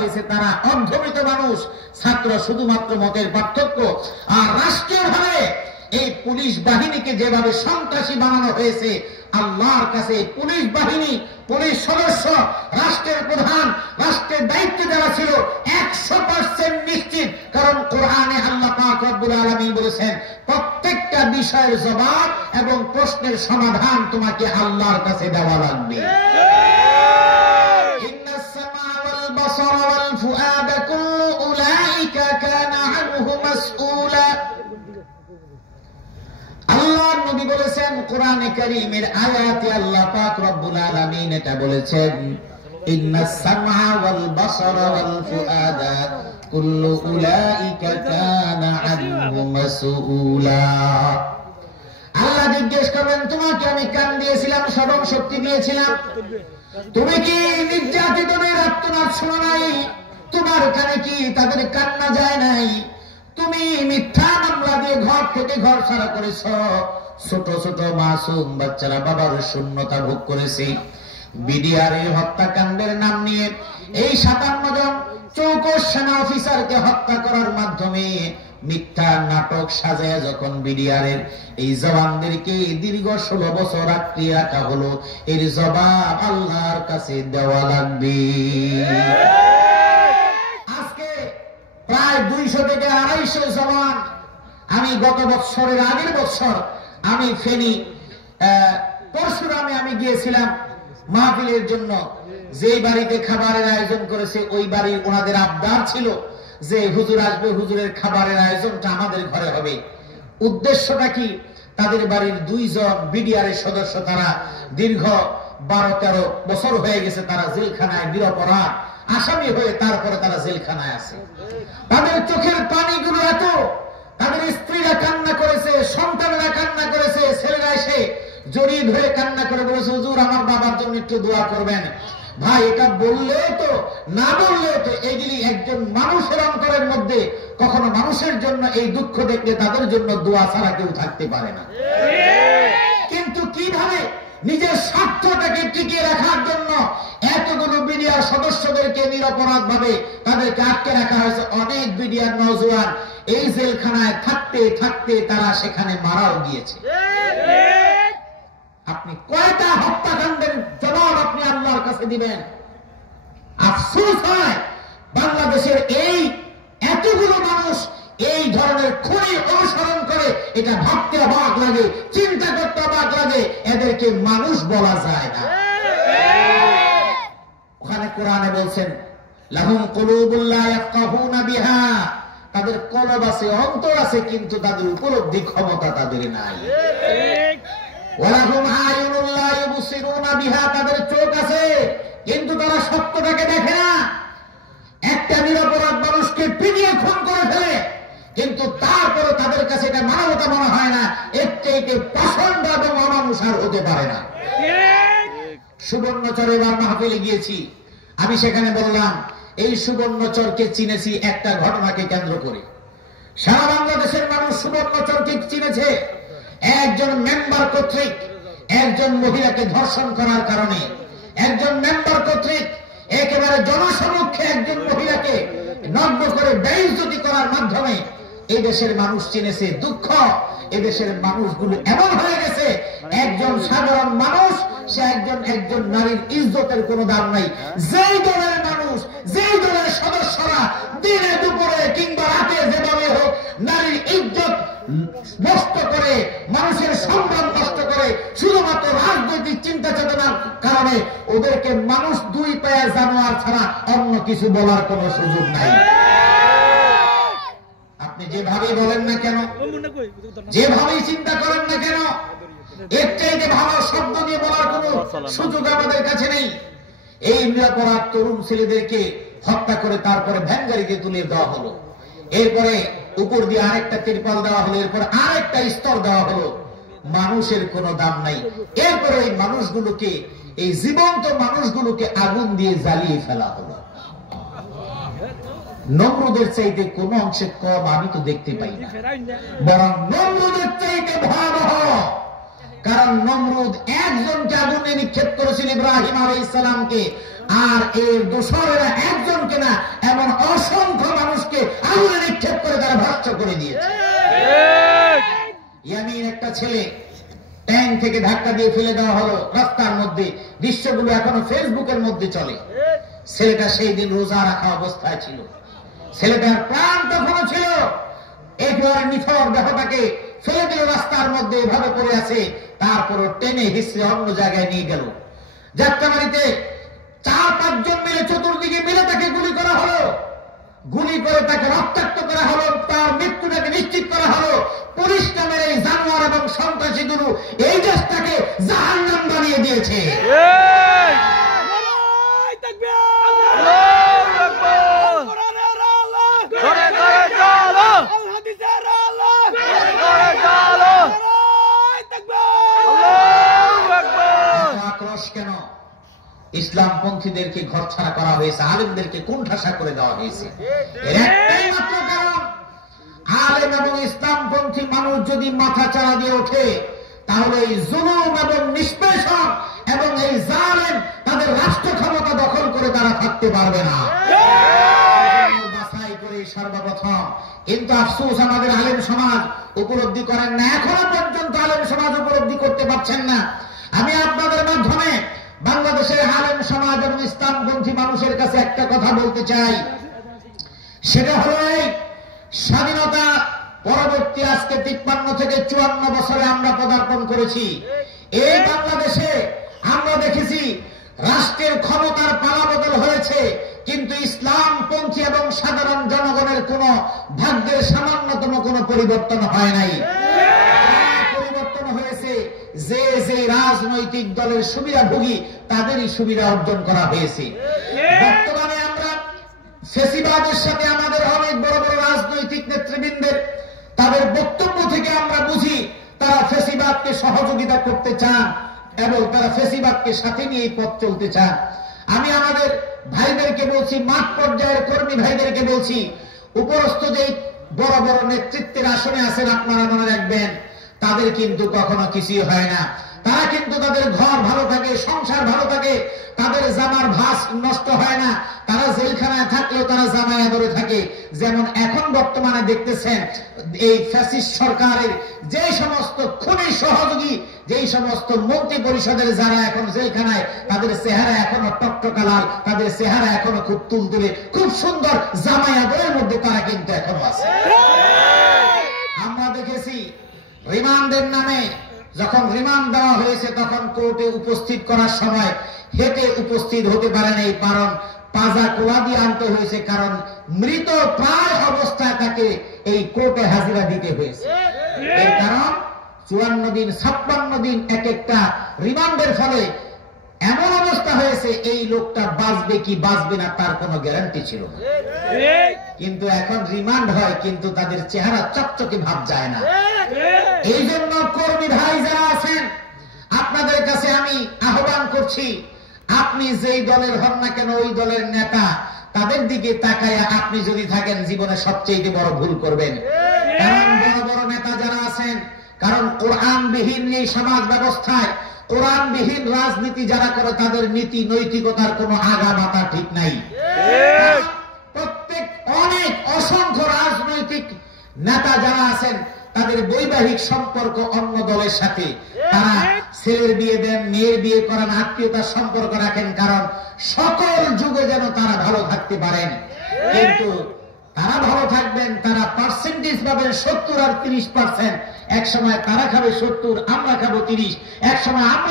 হয়েছে তারা অর্ধমিত মানুষ, ছাত্র শুধুমাত্র মতের পার্থক্য। আর রাষ্ট্রীয়ভাবে এই পুলিশ বাহিনীকে যেভাবে সন্ত্রাসী বানানো হয়েছে, আল্লাহর কাছে পুলিশ বাহিনী, পুলিশ সদস্য, রাষ্ট্রের প্রধান, রাষ্ট্রের দায়িত্বে দেওয়া ছিল 100% নিশ্চিত। কারণ কোরআনে আল্লাহ পাক রব্বুল আলামিন বলেছেন প্রত্যেকটা বিষয়ের জবাব এবং প্রশ্নের সমাধান তোমাকে আল্লাহর কাছে দেওয়া লাগবে। ইন্নাস সামা ওয়াল বাসারা ওয়াল ফুআদা কুল্লু উলাইকা কানা আনহু মাসউলা। আল্লাহর নবী বলেছেন কোরআনে কারীমের আয়াতে আল্লাহ পাক রব্বুল আলামিন এটা বলেছেন, ইন্নাস সামআ ওয়াল বাসারা ওয়াল ফুআদা কুল্লু উলাইকা কানা আনহু মাসউলা। আল্লাহ জিজ্ঞেস করবেন, তোমাকে আমি কান দিয়েছিলাম, শ্রবণ শক্তি দিয়েছিলাম, তুমি কি নির্যাতিতদের আর্তনাদ শোনো নাই? তোমার কানে কি তাদের কান্না যায় নাই? তুমি মিথ্যা মামলা দিয়ে ঘর থেকে ঘর ছাড়া করেছ। ছোট ছোট মাসুম বাচ্চারা বাবার শূন্যতা ভোগ করেছে। বিডিআর হত্যাকাণ্ডের নাম নিয়ে এই 57 জন চৌকস সেনা অফিসারকে হত্যা করার মাধ্যমে মিথ্যা নাটক সাজায় যখন বিডিআরের এই জওয়ানদেরকে দীর্ঘ 16 বছর আটকিয়ে রাখা হলো, এর জবাব আল্লাহর কাছে দেওয়া লাগবে। প্রায় 200 থেকে 250 জওয়ান। আমি গত বছরের আগের বছর আমি ফেনী পরশুরামে আমি গিয়েছিলাম মাহফিলের জন্য। যে বাড়িতে খাবারের আয়োজন করেছে ওই বাড়ির ওনাদের আবদার ছিল যে হুজুর আসবে, হুজুরের খাবারের আয়োজনটা আমাদের ঘরে হবে। উদ্দেশ্যটা কি? তাদের বাড়ির 2 জন বিডিআরের সদস্য, তারা দীর্ঘ 12-13 বছর হয়ে গেছে তারা জেলখানায় নিরপরাধ আসামি হয়ে তারপরে তারা জেলখানায় আছে। তাদের চোখের পানিগুলো এত, তাদের স্ত্রীরা কান্না করেছে, সন্তানেরা কান্না করেছে, ছেলেরা এসে জড়িয়ে ধরে কান্না করে বলেছে, হুজুর আমার বাবার জন্য একটু দোয়া করবেন। ভাই, এটা বললেও তো না বললেও তো এগুলি একজন মানুষের অন্তরের মধ্যে, কখনো মানুষের জন্য এই দুঃখ দেখলে তাদের জন্য দোয়া ছাড়া কেউ থাকতে পারে না। কিন্তু কিভাবে নিজের স্বার্থটাকে টিকিয়ে রাখার জন্য এতগুলো বিডিআর সদস্যদেরকে নিরপরাধ ভাবে তাদেরকে আটকে রাখা হয়েছে। অনেক বিডিআর নওজোয়ান এই জেলখানায় থাকতে থাকতে তারা সেখানে মারাও গিয়েছে। আপনি কয়টা হত্যাকাণ্ডের জবাব আপনি আল্লাহর কাছে দিবেন? আফসোস হয় বাংলাদেশের এই এতগুলো মানুষ এই ধরনের খুনি অনুসরণ করে। এটা ভাবতে অবাক লাগে, চিন্তা করতে অবাক লাগে, এদেরকে মানুষ বলা যায় না। ওখানে কোরআনে বলছেন লাহুম কুলুবুল লা ইয়াফকাহুনা বিহা, তাদের কলব আছে, অন্তর আছে, কিন্তু তাদের উপলব্ধি ক্ষমতা তাদের নাই। ওয়ালাহুম আয়ুনুল লা ইউবসিরুনা বিহা, তাদের চোখ আছে কিন্তু তারা সত্যটাকে দেখে না। একটা নিরপরাধ মানুষকে পিটিয়ে খুন করে ফেলে, কিন্তু তারপরে তাদের কাছে এটা মানবতা মনে হয় না। এর থেকে পাষণ্ড এবং অমানুষ আর হতে পারে না। সুবর্ণচরে এবার মাহফিলে গিয়েছি, আমি সেখানে বললাম এই সুবর্ণচরকে চিনেছি একটা ঘটনাকে কেন্দ্র করে। সারা বাংলাদেশের মানুষ সুবর্ণচরকে চিনেছে একজন মেম্বার কর্তৃক একজন মহিলাকে ধর্ষণ করার কারণে। একজন মেম্বার কর্তৃক একেবারে জনসমক্ষে একজন মহিলাকে নগ্ন করে বেইজ্জতি করার মাধ্যমে এই দেশের মানুষ চিনেছে। দুঃখ, এদেশের মানুষগুলো এমন হয়ে গেছে, একজন সাধারণ মানুষ সে একজন নারীর ইজ্জতের কোনো দাম নাই। যেই দলের মানুষ, যেই দলের সদস্যরা দিনে দুপুরে কিংবা রাতে যেভাবে হোক নারীর ইজ্জত নষ্ট করে, মানুষের সম্মান নষ্ট করে, শুধুমাত্র রাজনৈতিক চিন্তা চেতনার কারণে ওদেরকে মানুষ 2 পায়ের জানোয়ার ছাড়া অন্য কিছু বলার কোনো সুযোগ নাই। আপনি যেভাবেই বলেন না কেন, যেভাবেই চিন্তা করেন না কেন, এর চাইতে ভালো শব্দ দিয়ে বলার কোন সুযোগ আমাদের কাছে নেই। এই নিরপরাধ তরুণ ছেলেদেরকে হত্যা করে তারপরে ভ্যান গাড়িতে তুলে দেওয়া হলো, এরপরে উপর দিয়ে আরেকটা তিরপাল দেওয়া হলো, এরপর আরেকটা স্তর দেওয়া হলো। মানুষের কোনো দাম নাই। এরপরে এই মানুষগুলোকে, এই জীবন্ত মানুষগুলোকে আগুন দিয়ে জ্বালিয়ে ফেলা হলো। নমরুদের চাইতে কোন অংশে কম আমি তো দেখতে পাই না, বরং নমরুদের চাইতে ভয়াবহ। কারণ নমরুদ একজনকে আগুনে নিক্ষেপ করেছিল, ইব্রাহিম আলাইহিস সালামকে। আর এর দোসরেরা একজনকে না, এমন অসংখ্য মানুষকে আগুনে নিক্ষেপ করে তারা ভস্ম করে দিয়েছে। ইয়ামিন একটা ছেলে ট্যাঙ্ক থেকে ধাক্কা দিয়ে ফেলে দেওয়া হলো রাস্তার মধ্যে, দৃশ্যগুলো এখনো ফেসবুকের মধ্যে চলে। ছেলেটা সেই দিন রোজা রাখা অবস্থায় ছিল, ছেলেটার প্রাণ তখনও ছিল। একেবারে নিথর দেহটাকে ফেলে দিল রাস্তার মধ্যে, এভাবে পড়ে আছে। তারপরও টেনে হিসেবে অন্য জায়গায় নিয়ে গেল। যাত্রাবাড়িতে 4-5 জন মিলে চতুর্দিকে মিলে তাকে গুলি করা হলো, গুলি করে তাকে রক্তাক্ত করা হলো, তার মৃত্যুটাকে নিশ্চিত করা হলো। পুলিশ নামের এই জানোয়ার এবং সন্ত্রাসী গুরু এই দেশটাকে জাহান্নাম বানিয়ে দিয়েছে। আক্রোশ কেন? ইসলামপন্থীদেরকে ঘর ছাড়া করা হয়েছে, আলেমদেরকে কোণঠাসা করে দেওয়া হয়েছে। এর একটাই মাত্র কারণ, আলেম এবং ইসলামপন্থী মানুষ যদি মাথা চাড়া দিয়ে ওঠে, তাহলে এই জুলুম এবং নিষ্পেষণ এবং এই জালেম তাদের রাষ্ট্র ক্ষমতা দখল করে তারা থাকতে পারবে না। বাছাই করে সর্বপ্রথম। কিন্তু আফসোস, আমাদের আলেম সমাজ উপলব্ধি করেন না, এখনো পর্যন্ত আলেম সমাজ উপলব্ধি করতে পারছেন না। আমি আপনাদের মাধ্যমে বাংলাদেশের আলেম সমাজ এবং ইসলামপন্থী মানুষের কাছে একটা কথা বলতে চাই, সেটা হলো এই স্বাধীনতা পরবর্তী আজকে 53 থেকে 54 বছরে আমরা পদার্পণ করেছি। এই বাংলাদেশে আমরা দেখেছি রাষ্ট্রের ক্ষমতার পালাবদল হয়েছে, কিন্তু ইসলামপন্থী এবং সাধারণ জনগণের কোন ভাগ্যের সামান্যতম কোন পরিবর্তন হয় নাই। পরিবর্তন হয়েছে যে যে রাজনৈতিক দলের সুবিধাভোগী তাদেরই সুবিধা অর্জন করা হয়েছে। বর্তমানে আমরা ফেসিবাদের সাথে আমাদের অনেক বড় বড় রাজনৈতিক নেতৃবৃন্দের তাদের বক্তব্য থেকে আমরা বুঝি তারা ফেসিবাদকে সহযোগিতা করতে চান এবং তারা ফেসিবাদকে সাথে নিয়ে পথ চলতে চান। আমি আমাদের ভাইদেরকে বলছি, মাঠ পর্যায়ের কর্মী ভাইদেরকে বলছি, উপরস্থ যে বড় বড় নেতৃত্বের আসনে আছেন আপনারা মনে রাখবেন, তাদের কিন্তু কখনো কিছুই হয় না। তারা কিন্তু তাদের ঘর ভালো থাকে, সংসার ভালো থাকে, তাদের জামার ভাস নষ্ট হয় না। তারা জেলখানায় থাকলেও তারা জামায় ধরে থাকে। যেমন এখন বর্তমানে দেখতেছেন এই ফ্যাসিস্ট সরকারের যে সমস্ত খুনি সহযোগী, যেই সমস্ত মন্ত্রী পরিষদের যারা এখন জেলখানায়, তাদের চেহারা এখনো টকটকা লাল, তাদের চেহারা এখনো খুব তুলতুলে, খুব সুন্দর জামায়া বইয়ের মধ্যে তারা কিন্তু এখনো আছে। আমরা দেখেছি রিমান্ডের নামে যখন রিমান্ড দেওয়া হয়েছে তখন কোর্টে উপস্থিত করার সময় হেঁটে উপস্থিত হতে পারেন, এই কারণ পাজা কোলা দিয়ে আনতে হয়েছে, কারণ মৃত প্রায় অবস্থায় তাকে এই কোর্টে হাজিরা দিতে হয়েছে। এর কারণ 54 দিন 56 দিন এক একটা রিমান্ডের ফলে এমন অবস্থা হয়েছে এই লোকটা বাঁচবে কি বাঁচবে না তার কোনো গ্যারান্টি ছিল না। কিন্তু এখন রিমান্ড হয় কিন্তু তাদের চেহারা চকচকে ভাব যায় না। এই জন্য কর্মী ভাই যারা আছেন, আপনাদের কাছে আমি আহ্বান করছি, আপনি যেই দলের হন না কেন, ওই দলের নেতা, তাদের দিকে তাকায় আপনি যদি থাকেন জীবনে সবচেয়ে বড় ভুল করবেন। কারণ বড় বড় নেতা যারা আছেন, কারণ কোরআনবিহীন এই সমাজ ব্যবস্থায় কোরআনবিহীন রাজনীতি যারা করে তাদের নীতি নৈতিকতার কোনো আগা মাথা ঠিক নাই। প্রত্যেক অনেক অসংখ্য রাজনৈতিক নেতা যারা আছেন তাদের বৈবাহিক সম্পর্ক অন্য দলের সাথে, তারা ছেলের বিয়ে দেন, মেয়ের বিয়ে করেন, আত্মীয়তার সম্পর্ক রাখেন, কারণ সকল যুগে যেন তারা ভালো থাকতে পারেন। কিন্তু তারা ভালো থাকবেন, তারা পার্সেন্টেজ পাবেন 70 আর 30%। এক সময় তারা খাবে 70, আমরা খাবো 30, এক সময় আমরা